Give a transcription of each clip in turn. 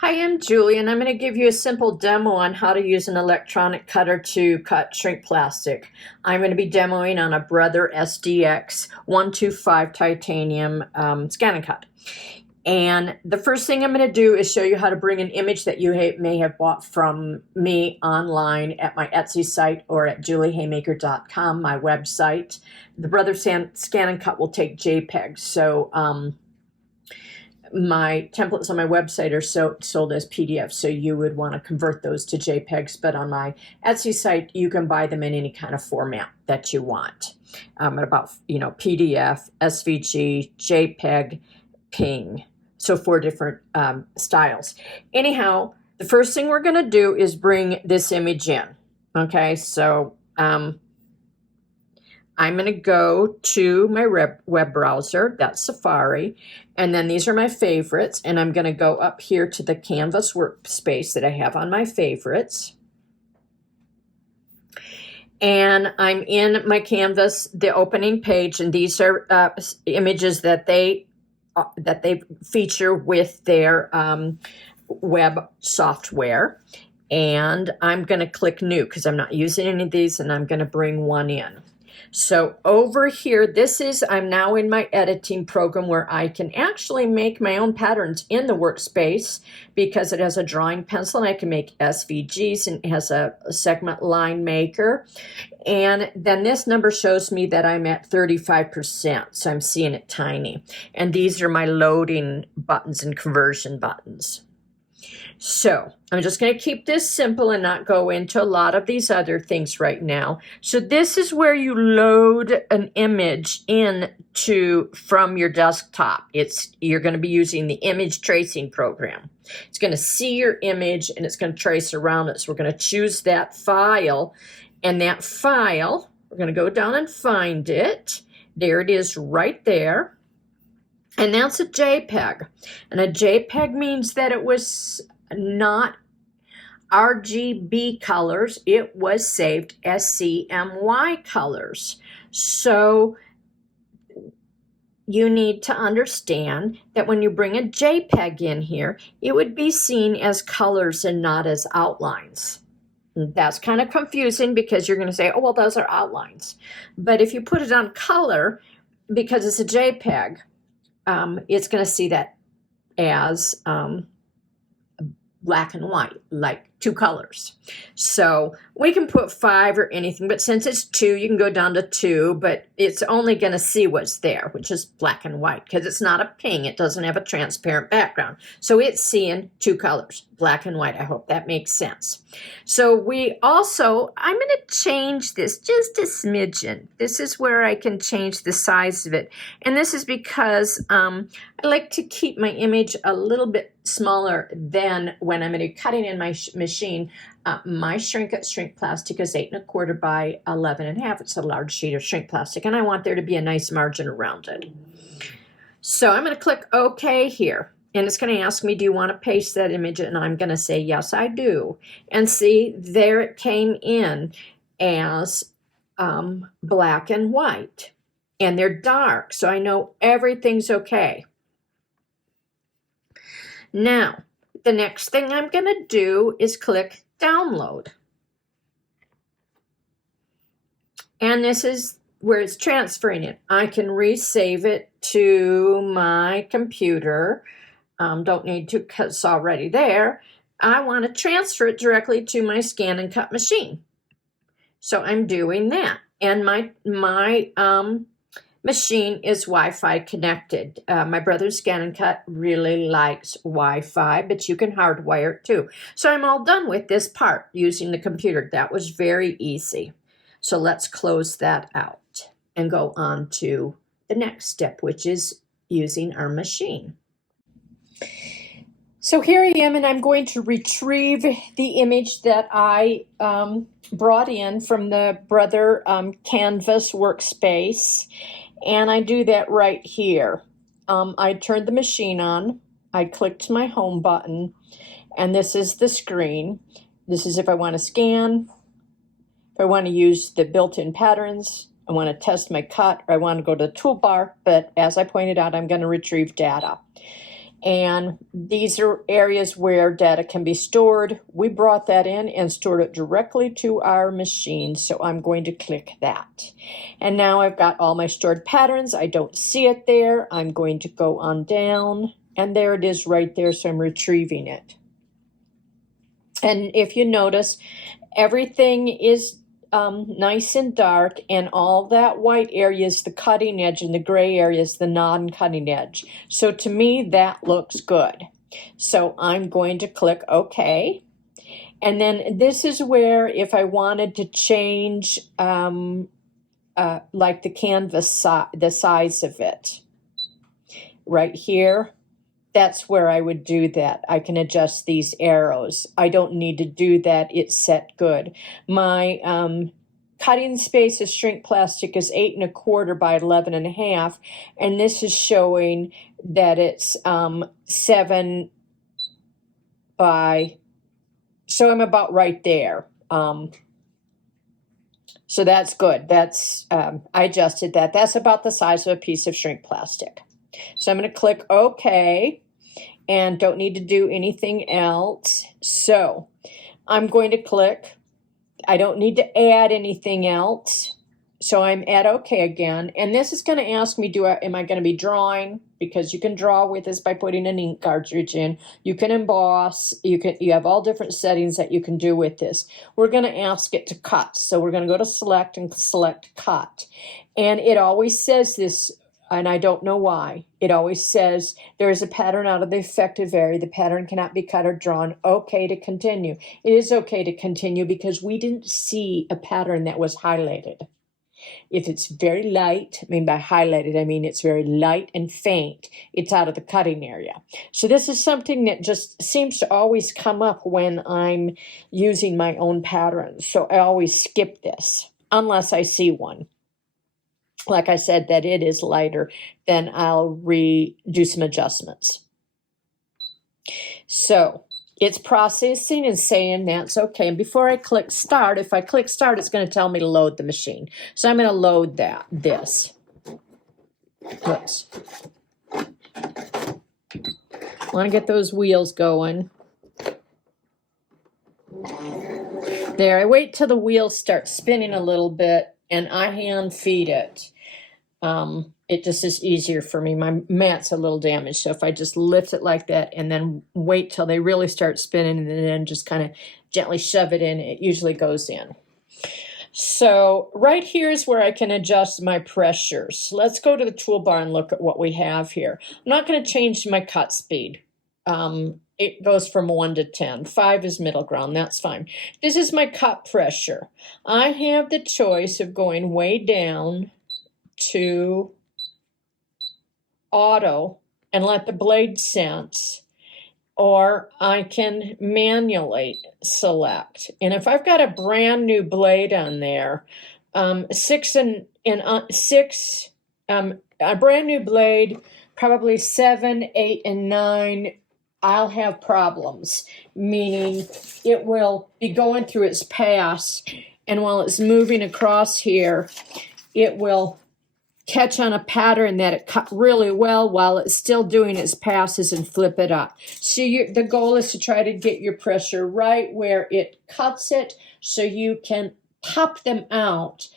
Hi, I'm Julie, and I'm going to give you a simple demo on how to use an electronic cutter to cut shrink plastic. I'm going to be demoing on a Brother SDX 125 titanium scan and cut. And the first thing I'm going to do is show you how to bring an image that you may have bought from me online at my Etsy site or at juliehaymaker.com, my website. The Brother scan and cut will take JPEGs, so my templates on my website are sold as PDFs, so you would want to convert those to JPEGs, but on my Etsy site you can buy them in any kind of format that you want, at about PDF, SVG, JPEG, PNG, so 4 different styles. Anyhow, the first thing we're going to do is bring this image in. Okay, so I'm going to go to my web browser, that's Safari, and then these are my favorites, and I'm going to go up here to the Canvas workspace that I have on my favorites. And I'm in my Canvas, the opening page, and these are images that they feature with their web software. And I'm going to click New because I'm not using any of these, and I'm going to bring one in. So over here, I'm now in my editing program where I can actually make my own patterns in the workspace because it has a drawing pencil and I can make SVGs, and it has a segment line maker. And then this number shows me that I'm at 35%, so I'm seeing it tiny. And these are my loading buttons and conversion buttons. So I'm just going to keep this simple and not go into a lot of these other things right now. So this is where you load an image from your desktop. You're going to be using the image tracing program. It's going to see your image and it's going to trace around it. So we're going to choose that file, and that file, we're going to go down and find it. There it is right there. And that's a JPEG. And a JPEG means that it was not RGB colors, it was saved as CMY colors. So you need to understand that when you bring a JPEG in here, it would be seen as colors and not as outlines. That's kind of confusing because you're going to say, oh, well, those are outlines. But if you put it on color, because it's a JPEG, it's going to see that as black and white, like 2 colors. So we can put 5 or anything, but since it's 2, you can go down to 2, but it's only going to see what's there, which is black and white, because it's not a PNG. It doesn't have a transparent background. So it's seeing 2 colors, black and white. I hope that makes sense. So I'm going to change this just a smidgen. This is where I can change the size of it. And this is because I like to keep my image a little bit smaller than when I'm going to be cutting in my machine. My shrink plastic is 8 1/4 by 11 1/2. It's a large sheet of shrink plastic, and I want there to be a nice margin around it. So I'm going to click OK here, and it's going to ask me, do you want to paste that image? And I'm going to say, yes, I do. And see, there it came in as black and white, and they're dark, so I know everything's okay. Now, the next thing I'm going to do is click Download. And this is where it's transferring it. I can resave it to my computer. Don't need to because it's already there. I want to transfer it directly to my scan and cut machine. So I'm doing that. And my machine is Wi-Fi connected. My Brother's Scan and Cut really likes Wi-Fi, but you can hardwire it too. So I'm all done with this part using the computer. That was very easy. So let's close that out and go on to the next step, which is using our machine. So here I am, and I'm going to retrieve the image that I brought in from the Brother Canvas workspace. And I do that right here. I turned the machine on, I clicked my home button, and this is the screen. This is if I want to scan, if I want to use the built-in patterns, I want to test my cut, or I want to go to the toolbar, but as I pointed out, I'm going to retrieve data. And these are areas where data can be stored. We brought that in and stored it directly to our machine, so I'm going to click that. And now I've got all my stored patterns. I don't see it there. I'm going to go on down, and there it is right there, so I'm retrieving it. And if you notice, everything is nice and dark, and all that white area is the cutting edge and the gray area is the non-cutting edge. So to me, that looks good. So I'm going to click OK. And then this is where if I wanted to change like the canvas, the size of it, right here, that's where I would do that. I can adjust these arrows. I don't need to do that. It's set good. My cutting space of shrink plastic is 8 1/4 by 11 1/2, and this is showing that it's 7 by, so I'm about right there. So that's good. That's I adjusted that. That's about the size of a piece of shrink plastic. So I'm going to click OK, and don't need to do anything else. So I'm going to click, I don't need to add anything else. So I'm at OK again. And this is going to ask me, am I going to be drawing? Because you can draw with this by putting an ink cartridge in. You can emboss. You have all different settings that you can do with this. We're going to ask it to cut. So we're going to go to select and select cut. And it always says this, and I don't know why. It always says there is a pattern out of the effective area. The pattern cannot be cut or drawn. Okay to continue. It is okay to continue because we didn't see a pattern that was highlighted. If it's very light, I mean by highlighted, I mean it's very light and faint, it's out of the cutting area. So this is something that just seems to always come up when I'm using my own patterns. So I always skip this unless I see one. Like I said, that it is lighter, then I'll do some adjustments. So it's processing and saying that's okay. And before I click start, if I click start, it's going to tell me to load the machine. So I'm going to load this. Oops. Want to get those wheels going. There, I wait till the wheels start spinning a little bit and I hand feed it. It just is easier for me. My mat's a little damaged, so if I just lift it like that and then wait till they really start spinning and then just kind of gently shove it in, it usually goes in. So right here is where I can adjust my pressures. Let's go to the toolbar and look at what we have here. I'm not going to change my cut speed. It goes from 1 to 10. 5 is middle ground. That's fine. This is my cut pressure. I have the choice of going way down to auto and let the blade sense, or I can manually select. And if I've got a brand new blade on there, a brand new blade, probably 7, 8, and 9, I'll have problems, meaning it will be going through its pass, and while it's moving across here, it will catch on a pattern that it cut really well while it's still doing its passes and flip it up. So the goal is to try to get your pressure right where it cuts it so you can pop them out,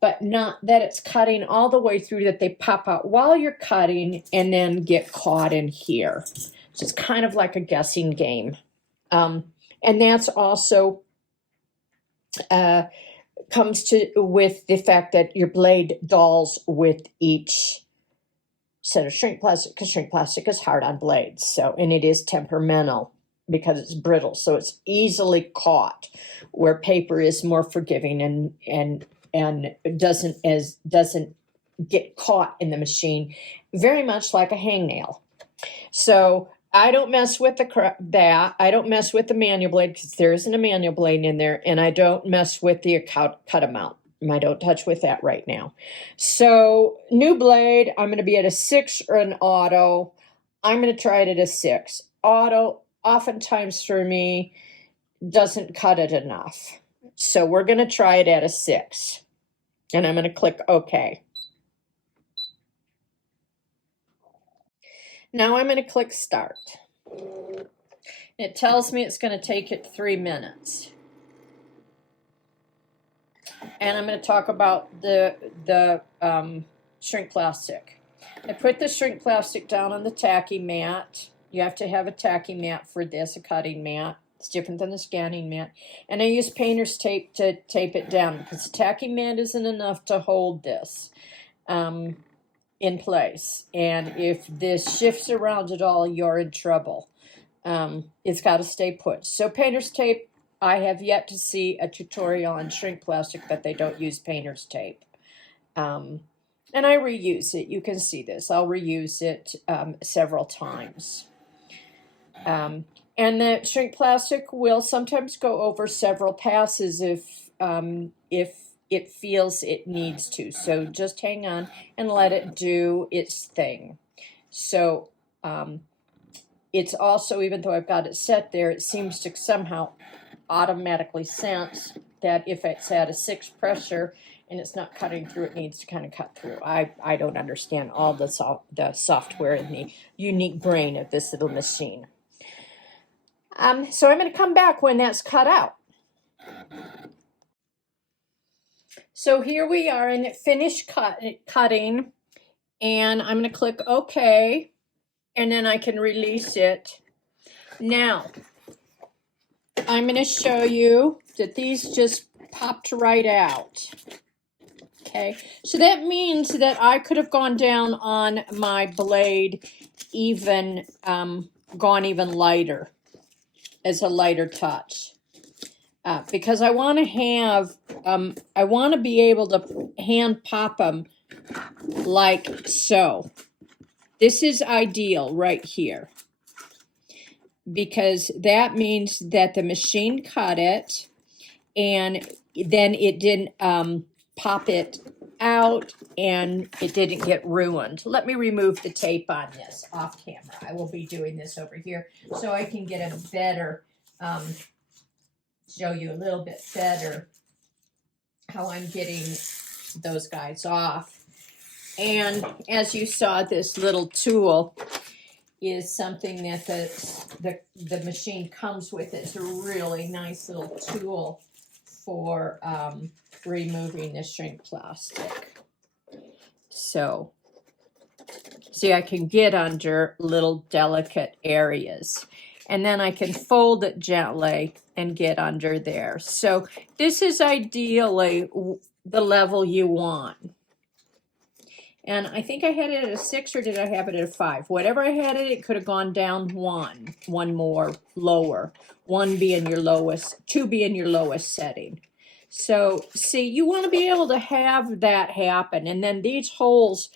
but not that it's cutting all the way through that they pop out while you're cutting and then get caught in here. So it's kind of like a guessing game. And that's also comes with the fact that your blade dulls with each set of shrink plastic, because shrink plastic is hard on blades. So, and it is temperamental because it's brittle, so it's easily caught, where paper is more forgiving and doesn't get caught in the machine, very much like a hangnail. So I don't mess with I don't mess with the manual blade because there isn't a manual blade in there, and I don't mess with the cut amount. I don't touch with that right now. So new blade, I'm going to be at a 6 or an auto. I'm going to try it at a 6. Auto, oftentimes for me, doesn't cut it enough. So we're going to try it at a 6. And I'm going to click OK. Now I'm going to click start. It tells me it's going to take it 3 minutes. And I'm going to talk about the shrink plastic. I put the shrink plastic down on the tacky mat. You have to have a tacky mat for this, a cutting mat. It's different than the scanning mat. And I use painter's tape to tape it down because the tacky mat isn't enough to hold this in place. And if this shifts around at all, you're in trouble. It's got to stay put. So painter's tape, I have yet to see a tutorial on shrink plastic that they don't use painter's tape. And I reuse it. You can see this. I'll reuse it several times. And the shrink plastic will sometimes go over several passes if it feels it needs to. So just hang on and let it do its thing. So it's also, even though I've got it set there, it seems to somehow automatically sense that if it's at a 6 pressure and it's not cutting through, it needs to kind of cut through. I don't understand all the software and the unique brain of this little machine. So I'm going to come back when that's cut out. So here we are, and it finished cutting, and I'm going to click OK, and then I can release it. Now, I'm going to show you that these just popped right out. Okay, so that means that I could have gone down on my blade even, gone even lighter, as a lighter touch. Because I want to have, I want to be able to hand pop them like so. This is ideal right here. Because that means that the machine cut it and then it didn't pop it out and it didn't get ruined. Let me remove the tape on this off camera. I will be doing this over here so I can get a better, show you a little bit better how I'm getting those guys off. And as you saw, this little tool is something that the machine comes with. It's a really nice little tool for removing the shrink plastic. So, see, I can get under little delicate areas. And then I can fold it gently and get under there. So this is ideally the level you want. And I think I had it at a 6, or did I have it at a 5? Whatever I had it, it could have gone down one more lower. 1 being your lowest, 2 being your lowest setting. So see, you want to be able to have that happen. And then these holes,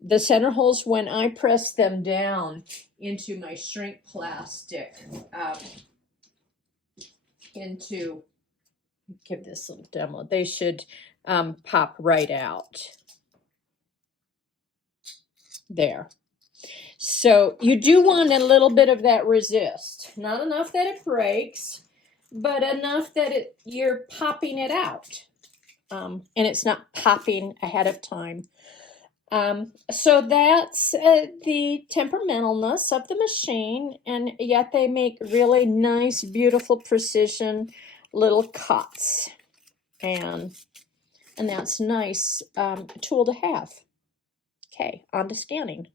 the center holes, when I press them down into my shrink plastic, give this little demo, they should pop right out. There. So you do want a little bit of that resist. Not enough that it breaks, but enough that you're popping it out. And it's not popping ahead of time. So that's the temperamentalness of the machine, and yet they make really nice, beautiful, precision little cuts. And that's a nice tool to have. Okay, on to scanning.